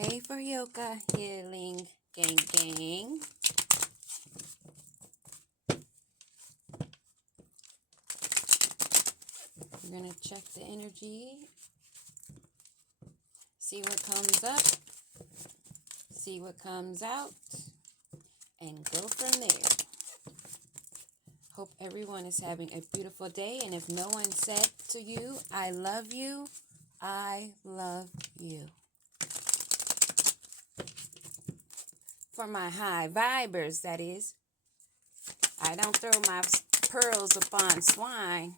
Hey for yoga healing gang. I'm gonna check the energy, see what comes up, see what comes out, and go from there. Hope everyone is having a beautiful day, and if no one said to you, I love you, I love you. For my high vibers, that is. I don't throw my pearls upon swine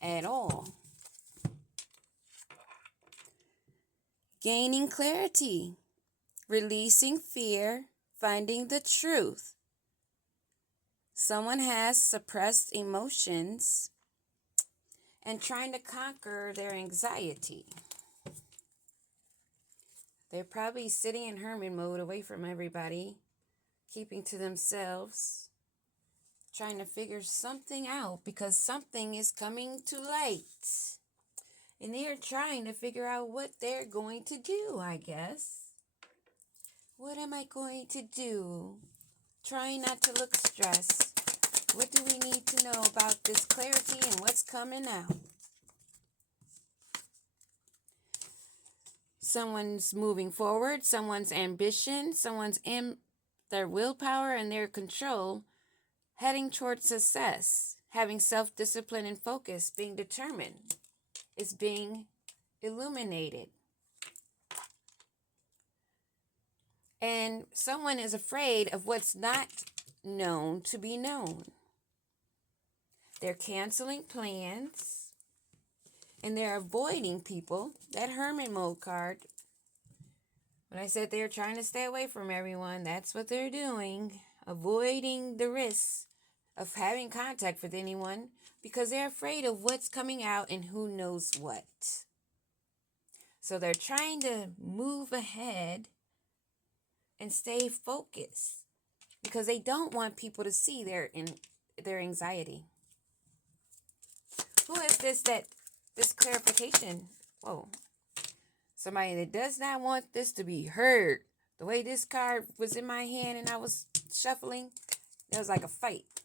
at all. Gaining clarity, releasing fear, finding the truth. Someone has suppressed emotions and trying to conquer their anxiety. They're probably sitting in hermit mode away from everybody, keeping to themselves, trying to figure something out because something is coming to light. And they're trying to figure out what they're going to do, I guess. What am I going to do? Trying not to look stressed. What do we need to know about this clarity and what's coming out? Someone's moving forward, someone's ambition, someone's their willpower and their control heading towards success, having self-discipline and focus, being determined, is being illuminated. And someone is afraid of what's not known to be known. They're canceling plans and they're avoiding people. That hermit mode card, when I said they're trying to stay away from everyone, that's what they're doing. Avoiding the risks of having contact with anyone because they're afraid of what's coming out and who knows what. So they're trying to move ahead and stay focused because they don't want people to see their anxiety. Who is this clarification? Whoa. Somebody that does not want this to be heard. The way this card was in my hand and I was shuffling, it was like a fight.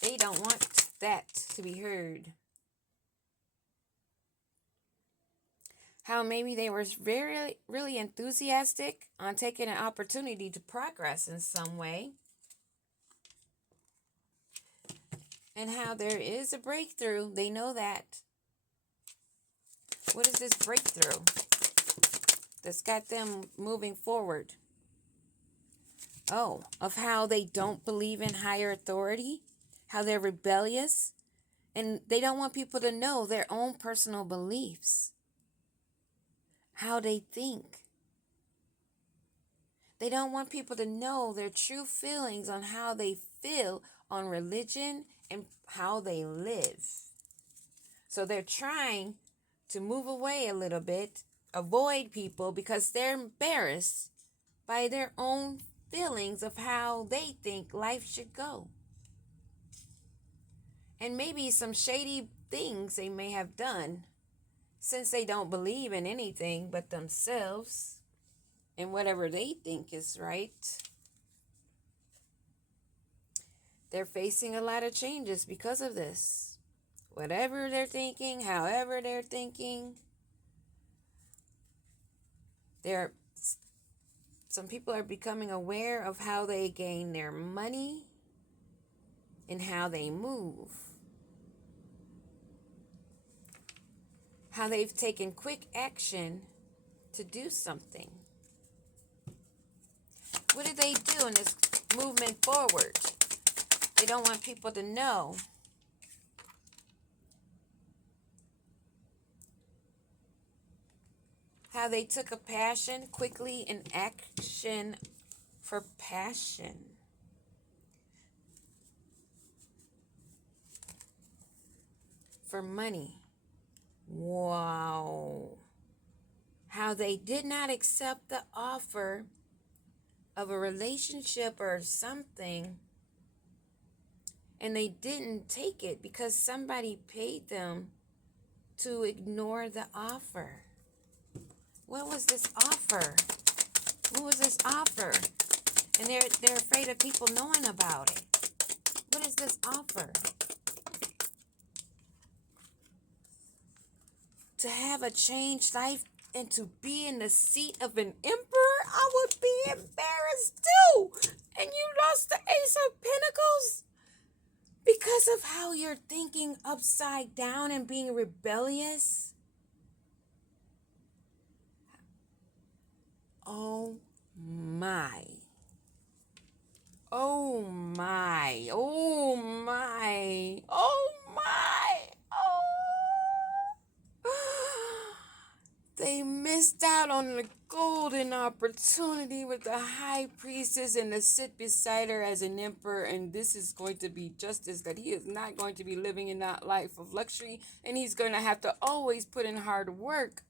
They don't want that to be heard. How maybe they were really enthusiastic on taking an opportunity to progress in some way. And how there is a breakthrough. They know that. What is this breakthrough that's got them moving forward? Oh, of how they don't believe in higher authority, how they're rebellious, and they don't want people to know their own personal beliefs, how they think. They don't want people to know their true feelings on how they feel on religion and how they live. So they're trying to move away a little bit, avoid people because they're embarrassed by their own feelings of how they think life should go. And maybe some shady things they may have done since they don't believe in anything but themselves and whatever they think is right. They're facing a lot of changes because of this. Whatever they're thinking, however they're thinking, some people are becoming aware of how they gain their money and how they move. How they've taken quick action to do something. What did they do in this movement forward? They don't want people to know. How they took a passion quickly in action for passion. For money. Wow. How they did not accept the offer of a relationship or something, and they didn't take it because somebody paid them to ignore the offer. what was this offer? What was this offer? And they're afraid of people knowing about it. What is this offer? To have a changed life and to be in the seat of an emperor, I would be embarrassed too. And you lost the Ace of Pentacles because of how you're thinking upside down and being rebellious. Oh my. Oh my. Oh my. Oh my. Oh. They missed out on the golden opportunity with the high priestess and to sit beside her as an emperor. And this is going to be justice, that he is not going to be living in that life of luxury. And he's going to have to always put in hard work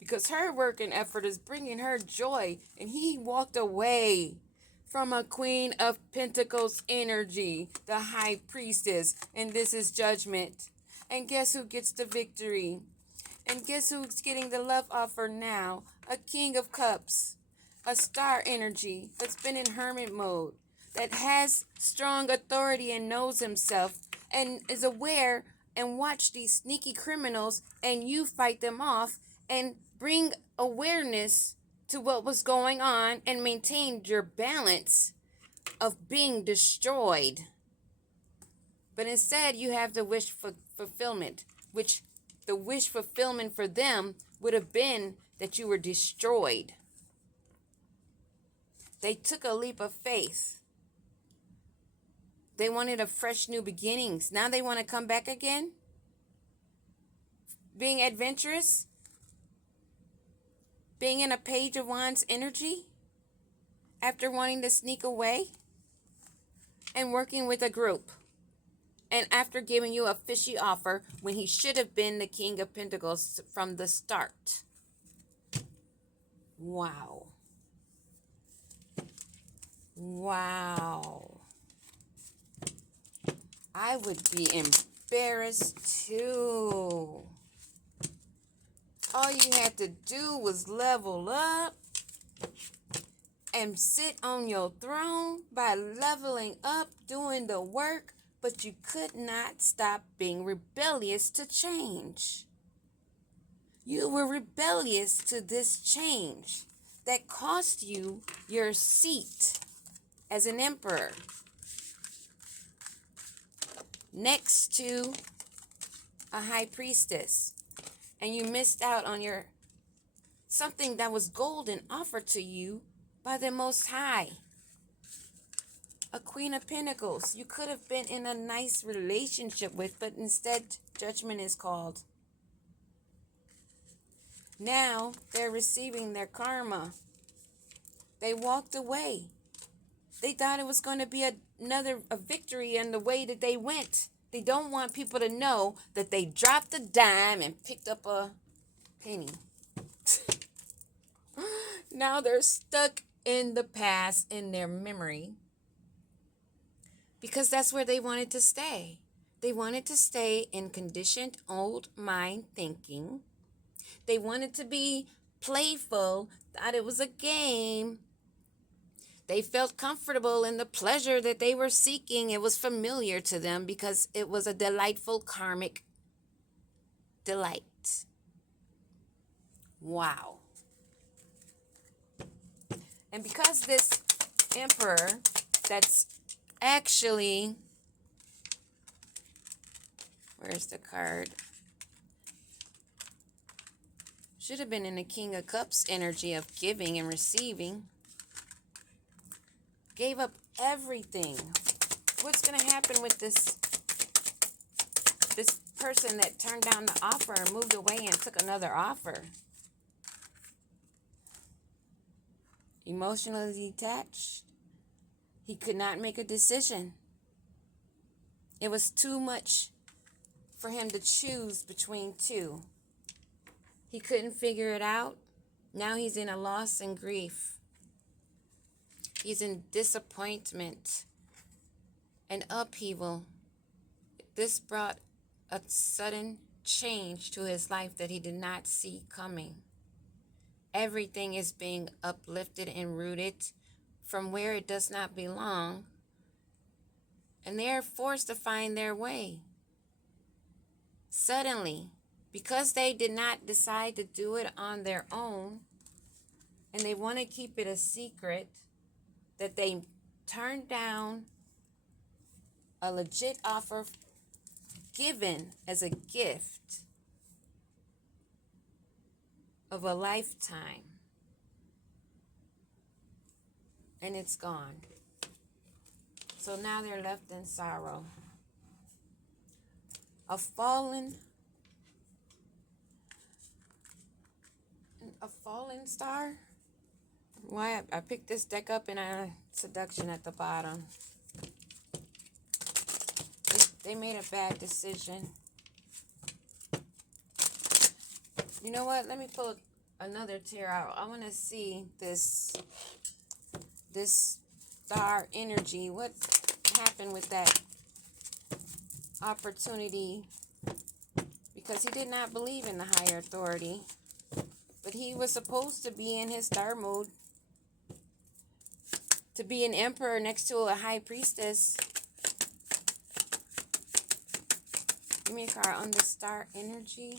because her work and effort is bringing her joy. And he walked away from a Queen of Pentacles energy, the high priestess. And this is judgment. And guess who gets the victory? And guess who's getting the love offer now? A King of Cups, a star energy that's been in hermit mode, that has strong authority and knows himself and is aware and watch these sneaky criminals and you fight them off and bring awareness to what was going on and maintain your balance of being destroyed. But instead you have the wish for fulfillment, which the wish fulfillment for them would have been that you were destroyed. They took a leap of faith. They wanted a fresh new beginnings. Now they want to come back again? Being adventurous? Being in a Page of Wands energy? After wanting to sneak away? And working with a group? And after giving you a fishy offer when he should have been the King of Pentacles from the start. Wow. Wow. I would be embarrassed too. All you had to do was level up and sit on your throne by leveling up, doing the work. But you could not stop being rebellious to change. You were rebellious to this change that cost you your seat as an emperor. Next to a high priestess. And you missed out on your something that was golden offered to you by the Most High. A Queen of Pentacles you could have been in a nice relationship with, but instead judgment is called. Now they're receiving their karma. They walked away. They thought it was going to be a victory in the way that they went. They don't want people to know that they dropped a dime and picked up a penny. Now they're stuck in the past, in their memory. Because that's where they wanted to stay. They wanted to stay in conditioned old mind thinking. They wanted to be playful, thought it was a game. They felt comfortable in the pleasure that they were seeking. It was familiar to them because it was a delightful karmic delight. Wow. And because this emperor that's actually, where's the card? Should have been in the King of Cups energy of giving and receiving. Gave up everything. What's going to happen with this person that turned down the offer and moved away and took another offer? Emotionally detached. He could not make a decision. It was too much for him to choose between two. He couldn't figure it out. Now he's in a loss and grief. He's in disappointment and upheaval. This brought a sudden change to his life that he did not see coming. everything is being uplifted and rooted from where it does not belong, and they are forced to find their way. Suddenly, because they did not decide to do it on their own, and they want to keep it a secret, that they turned down a legit offer given as a gift of a lifetime, and it's gone. So now they're left in sorrow. A fallen star. Why I picked this deck up and I seduction at the bottom. They made a bad decision. You know what? Let me pull another tear out. I want to see this star energy. What happened with that opportunity? Because he did not believe in the higher authority. But he was supposed to be in his star mode. To be an emperor next to a high priestess. Give me a card on the star energy.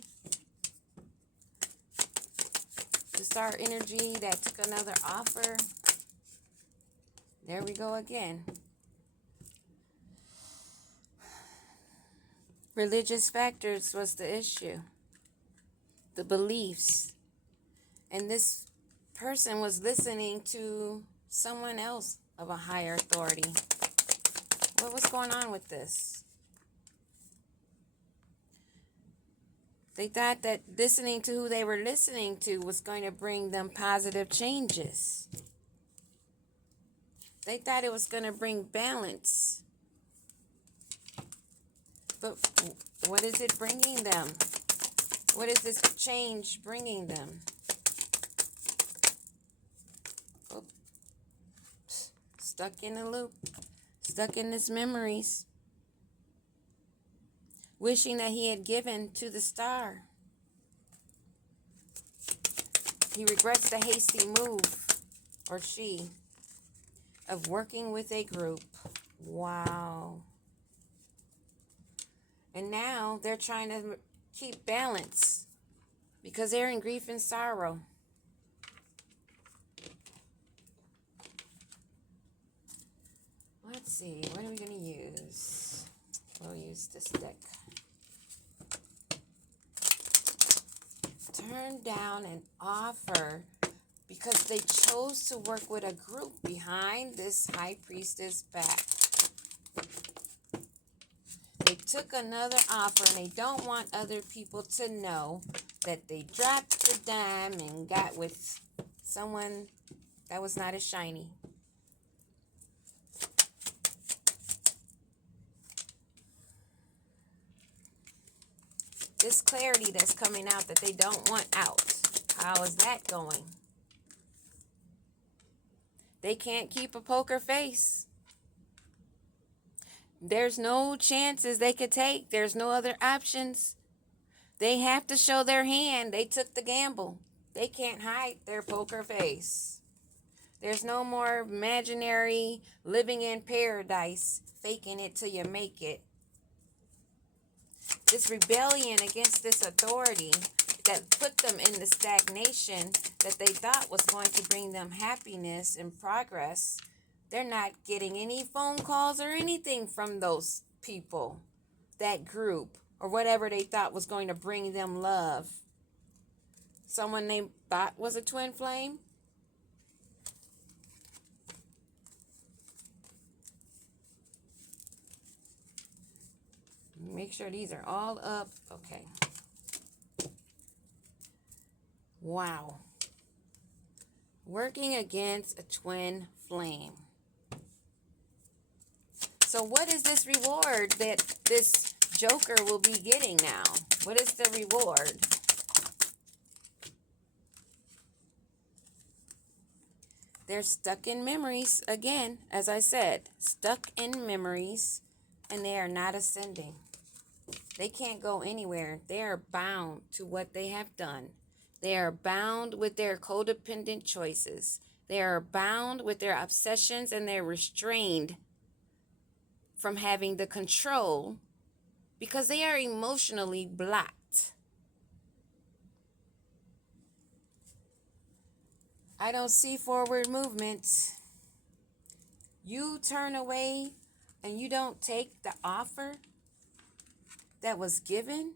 The star energy that took another offer. There we go again. Religious factors was the issue. The beliefs. And this person was listening to someone else of a higher authority. What was going on with this? They thought that listening to who they were listening to was going to bring them positive changes. They thought it was going to bring balance. But what is it bringing them? What is this change bringing them? Oh. Stuck in a loop. Stuck in his memories. Wishing that he had given to the star. He regrets the hasty move, or she, of working with a group. Wow. And now they're trying to keep balance because they're in grief and sorrow. Let's see, what are we going to use? We'll use this deck. Turn down an offer because they chose to work with a group behind this high priestess back. They took another offer and they don't want other people to know that they dropped the dime and got with someone that was not as shiny. This clarity that's coming out that they don't want out. How is that going? They can't keep a poker face. There's no chances they could take. There's no other options. They have to show their hand. They took the gamble. They can't hide their poker face. There's no more imaginary living in paradise, faking it till you make it. This rebellion against this authority that put them in the stagnation that they thought was going to bring them happiness and progress, they're not getting any phone calls or anything from those people, that group, or whatever they thought was going to bring them love. Someone they thought was a twin flame. Make sure these are all up. Okay. Wow. Working against a twin flame. So what is this reward that this Joker will be getting now? What is the reward? They're stuck in memories. Again, as I said, stuck in memories, and they are not ascending. They can't go anywhere. They are bound to what they have done. They are bound with their codependent choices. They are bound with their obsessions, and they're restrained from having the control because they are emotionally blocked. I don't see forward movement. You turn away and you don't take the offer that was given.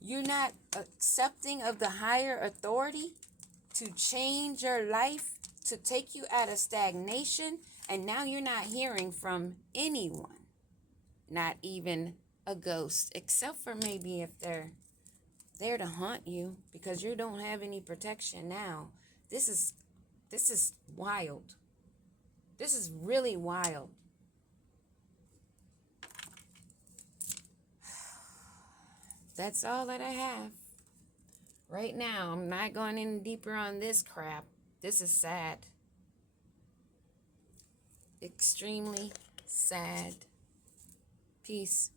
You're not accepting of the higher authority to change your life, to take you out of stagnation. And now you're not hearing from anyone, not even a ghost, except for maybe if they're there to haunt you because you don't have any protection now. This is wild. This is really wild. That's all that I have. Right now, I'm not going any deeper on this crap. This is sad. Extremely sad. Peace.